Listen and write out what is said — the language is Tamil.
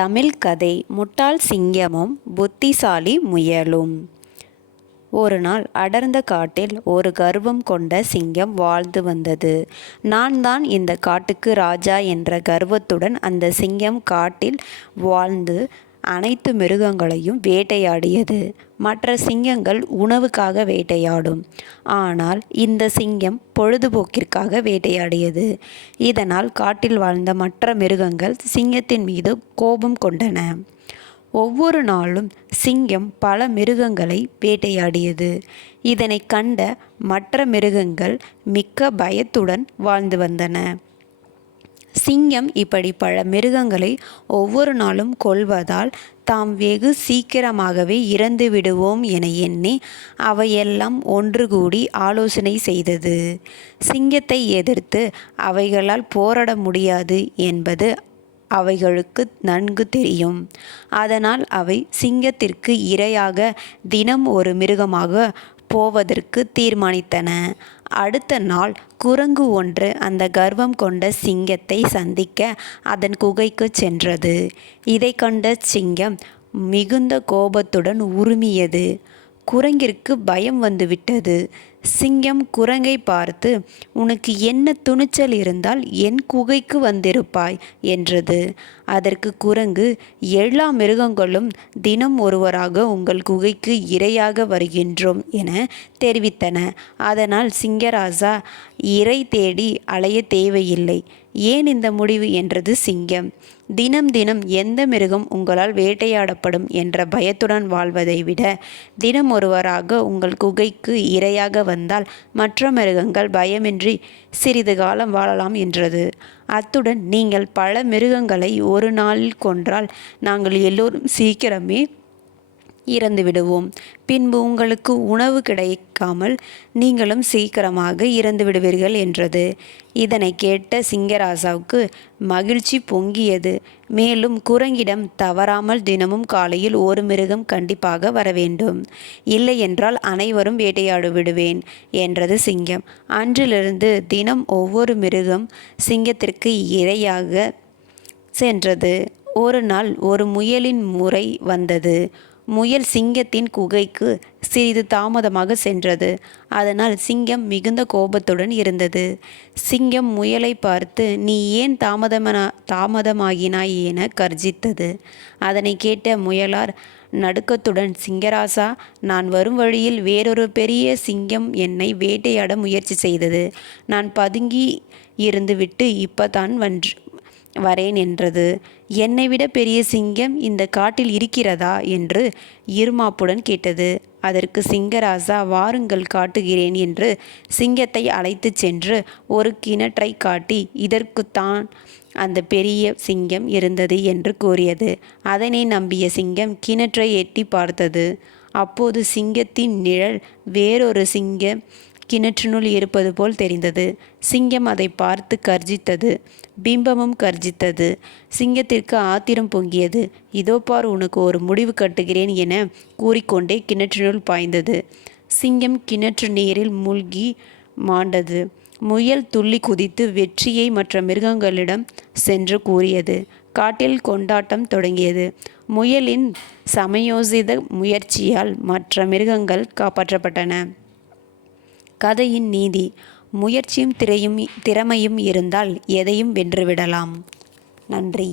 தமிழ் கதை முட்டாள் சிங்கமும் புத்திசாலி முயலும். ஒரு நாள் அடர்ந்த காட்டில் ஒரு கர்வம் கொண்ட சிங்கம் வாழ்ந்து வந்தது. நான் தான் இந்த காட்டுக்கு ராஜா என்ற கர்வத்துடன் அந்த சிங்கம் காட்டில் வாழ்ந்து அனைத்து மிருகங்களையும் வேட்டையாடியது. மற்ற சிங்கங்கள் உணவுக்காக வேட்டையாடும். ஆனால் இந்த சிங்கம் பொழுதுபோக்கிற்காக வேட்டையாடியது. இதனால் காட்டில் வாழ்ந்த மற்ற மிருகங்கள் சிங்கத்தின் மீது கோபம் கொண்டன. ஒவ்வொரு நாளும் சிங்கம் பல மிருகங்களை வேட்டையாடியது. இதனை கண்ட மற்ற மிருகங்கள் மிக்க பயத்துடன் வாழ்ந்து வந்தன. சிங்கம் இப்படி பல மிருகங்களை ஒவ்வொரு நாளும் கொல்வதால் தாம் வெகு சீக்கிரமாகவே இறந்து விடுவோம் என எண்ணி அவையெல்லாம் ஒன்று கூடி ஆலோசனை செய்தது. சிங்கத்தை எதிர்த்து அவைகளால் போராட முடியாது என்பது அவைகளுக்கு நன்கு தெரியும். அதனால் அவை சிங்கத்திற்கு இரையாக தினம் ஒரு மிருகமாக போவதற்கு தீர்மானித்தன. அடுத்த நாள் குரங்கு ஒன்று அந்த கர்வம் கொண்ட சிங்கத்தை சந்திக்க அதன் குகைக்கு சென்றது. இதை கண்ட சிங்கம் மிகுந்த கோபத்துடன் உறுமியது. குரங்கிற்கு பயம் வந்துவிட்டது. சிங்கம் குரங்கை பார்த்து, "உனக்கு என்ன துணிச்சல் இருந்தால் என் குகைக்கு வந்திருப்பாய்" என்றது. அதற்கு குரங்கு, "எல்லா மிருகங்களும் தினம் ஒருவராக உங்கள் குகைக்கு இரையாக வருகின்றோம்" என தெரிவித்தன. அதனால் சிங்கராஜா, "இரை தேடி அலைய தேவையில்லை. ஏன் இந்த முடிவு?" என்றது சிங்கம். "தினம் தினம் எந்த மிருகம் உங்களால் வேட்டையாடப்படும் என்ற பயத்துடன் வாழ்வதை விட தினம் ஒருவராக உங்கள் குகைக்கு இரையாக வந்தால் மற்ற மிருகங்கள் பயமின்றி சிறிது காலம் வாழலாம்" என்றது. அத்துடன், "நீங்கள் பல மிருகங்களை ஒரு நாளில் கொன்றால் நாங்கள் எல்லோரும் சீக்கிரமே இறந்து விடுவோம். பின்பு உங்களுக்கு உணவு கிடைக்காமல் நீங்களும் சீக்கிரமாக இறந்து விடுவீர்கள்" என்றது. இதனை கேட்ட சிங்கராஜாவுக்கு மகிழ்ச்சி பொங்கியது. மேலும் குரங்கிடம், "தவறாமல் தினமும் காலையில் ஒரு மிருகம் கண்டிப்பாக வரவேண்டும். இல்லையென்றால் அனைவரும் வேட்டையாடி விடுவேன்" என்றது சிங்கம். அன்றிலிருந்து தினம் ஒவ்வொரு மிருகம் சிங்கத்திற்கு இரையாக சென்றது. ஒரு நாள் ஒரு முயலின் முறை வந்தது. முயல் சிங்கத்தின் குகைக்கு சிறிது தாமதமாக சென்றது. அதனால் சிங்கம் மிகுந்த கோபத்துடன் இருந்தது. சிங்கம் முயலை பார்த்து, "நீ ஏன் தாமதமாகினாய்?" என கர்ஜித்தது. அதனை கேட்ட முயலார் நடுக்கத்துடன், "சிங்கராசா, நான் வரும் வழியில் வேறொரு பெரிய சிங்கம் என்னை வேட்டையாட முயற்சி செய்தது. நான் பதுங்கி இருந்துவிட்டு இப்பதான் வரேன்" என்றது. "என்னைவிட பெரிய சிங்கம் இந்த காட்டில் இருக்கிறதா?" என்று இருமாப்புடன் கேட்டது. அதற்கு சிங்கராஜா, "வாருங்கள், காட்டுகிறேன்" என்று சிங்கத்தை அழைத்துச் சென்று ஒரு கிணற்றை காட்டி, இதற்குத்தான் அந்த பெரிய சிங்கம் இருந்தது என்று கூறியது. அதனை நம்பிய சிங்கம் கிணற்றை எட்டி பார்த்தது. அப்போது சிங்கத்தின் நிழல் வேறொரு சிங்கம் கிணற்றினுள் இருப்பது போல் தெரிந்தது. சிங்கம் அதை பார்த்து கர்ஜித்தது. பிம்பமும் கர்ஜித்தது. சிங்கத்திற்கு ஆத்திரம் பொங்கியது. "இதோ பார், உனக்கு ஒரு முடிவு கட்டுகிறேன்" என கூறிக்கொண்டே கிணற்றினுள் பாய்ந்தது. சிங்கம் கிணற்று நீரில் மூழ்கி மாண்டது. முயல் துள்ளி குதித்து வெற்றியை மற்ற மிருகங்களிடம் சென்று கூறியது. காட்டில் கொண்டாட்டம் தொடங்கியது. முயலின் சமயோசித முயற்சியால் மற்ற மிருகங்கள் காப்பாற்றப்பட்டன. கதையின் நீதி: முயற்சியும் திறமையும் இருந்தால் எதையும் வென்றுவிடலாம். நன்றி.